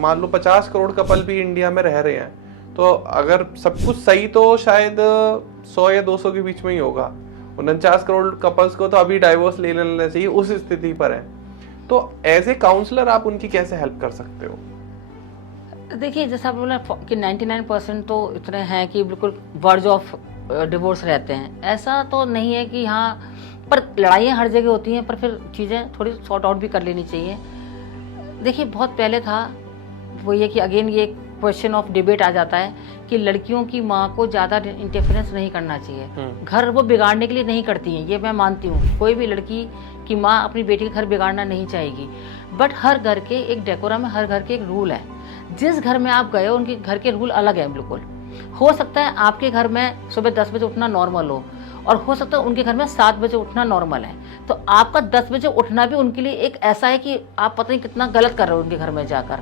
मान लो 50 करोड़ कपल भी इंडिया में रह रहे हैं, तो अगर सब कुछ सही तो शायद 100 या 200 के बीच में ही होगा। 49 करोड़ कपल्स को तो अभी डाइवोर्स ले लेना चाहिए, उस स्थिति पर है। तो एज ए काउंसलर आप उनकी कैसे हेल्प कर सकते हो? देखिए, जैसा आप बोला कि 99% तो इतने हैं कि बिल्कुल वर्ज ऑफ डिवोर्स रहते हैं। ऐसा तो नहीं है कि हाँ, पर लड़ाइयाँ हर जगह होती हैं, पर फिर चीज़ें थोड़ी सॉर्ट आउट भी कर लेनी चाहिए। देखिए, बहुत पहले था वो ये कि अगेन ये क्वेश्चन ऑफ डिबेट आ जाता है कि लड़कियों की माँ को ज़्यादा इंटरफेरेंस नहीं करना चाहिए। घर वो बिगाड़ने के लिए नहीं करती हैं, ये मैं मानती हूँ। कोई भी लड़की की माँ अपनी बेटी का घर बिगाड़ना नहीं चाहेगी, बट हर घर के एक डेकोरम है, हर घर के एक रूल है। जिस घर में आप गए हो उनके घर के रूल अलग है बिल्कुल। हो सकता है आपके घर में सुबह 10 बजे उठना नॉर्मल हो, और हो सकता है उनके घर में 7 बजे उठना नॉर्मल है। तो आपका 10 बजे उठना भी उनके लिए एक ऐसा है कि आप पता नहीं कितना गलत कर रहे हो उनके घर में जाकर।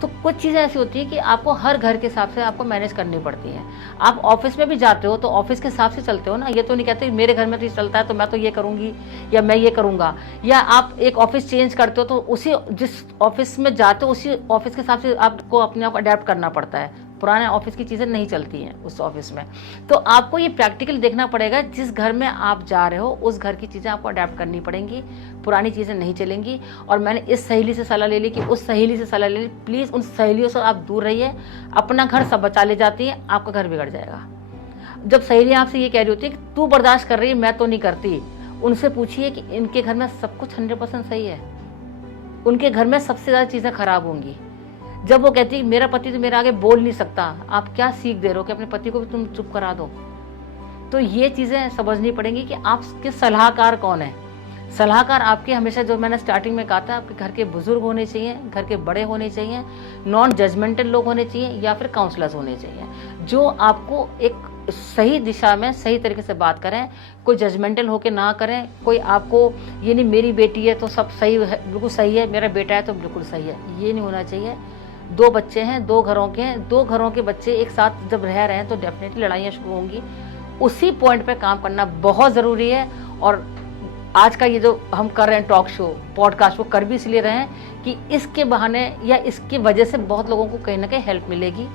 तो कुछ चीज़ें ऐसी होती है कि आपको हर घर के हिसाब से आपको मैनेज करनी पड़ती है। आप ऑफिस में भी जाते हो तो ऑफिस के हिसाब से चलते हो ना। ये तो नहीं कहते मेरे घर में तो ये चलता है तो मैं तो ये करूँगी या मैं ये करूँगा। या आप एक ऑफिस चेंज करते हो तो उसी जिस ऑफिस में जाते हो उसी ऑफिस के हिसाब से आपको अपने आप अडेप्ट करना पड़ता है। पुराने ऑफिस की चीज़ें नहीं चलती हैं उस ऑफिस में। तो आपको ये प्रैक्टिकल देखना पड़ेगा, जिस घर में आप जा रहे हो उस घर की चीज़ें आपको अडेप्ट करनी पड़ेंगी, पुरानी चीज़ें नहीं चलेंगी। और मैंने इस सहेली से सलाह ले ली कि उस सहेली से सलाह ले ली, प्लीज़ उन सहेलियों से आप दूर रहिए। अपना घर सब बचा ले जाती हैं, आपका घर बिगड़ जाएगा। जब सहेलियाँ आपसे ये कह रही होती है कि तू बर्दाश्त कर रही है, मैं तो नहीं करती, उनसे पूछिए कि इनके घर में सब कुछ 100% सही है, उनके घर में सबसे ज़्यादा चीज़ें खराब होंगी। जब वो कहती है मेरा पति तो मेरे आगे बोल नहीं सकता, आप क्या सीख दे रहे हो कि अपने पति को भी तुम चुप करा दो। तो ये चीज़ें समझनी पड़ेंगी कि आपके सलाहकार कौन है। सलाहकार आपके हमेशा, जो मैंने स्टार्टिंग में कहा था, आपके घर के बुजुर्ग होने चाहिए, घर के बड़े होने चाहिए, नॉन जजमेंटल लोग होने चाहिए, या फिर काउंसलर्स होने चाहिए जो आपको एक सही दिशा में सही तरीके से बात करें। कोई जजमेंटल होके ना करें। कोई आपको ये नहीं मेरी बेटी है तो सब सही है, बिल्कुल सही है, मेरा बेटा है तो बिल्कुल सही है, ये नहीं होना चाहिए। 2 बच्चे हैं, 2 घरों के हैं, 2 घरों के बच्चे एक साथ जब रह रहे हैं तो डेफिनेटली लड़ाइयाँ शुरू होंगी। उसी पॉइंट पे काम करना बहुत ज़रूरी है। और आज का ये जो हम कर रहे हैं टॉक शो, पॉडकास्ट, वो कर भी इसलिए रहे हैं कि इसके बहाने या इसकी वजह से बहुत लोगों को कहीं ना कहीं हेल्प मिलेगी।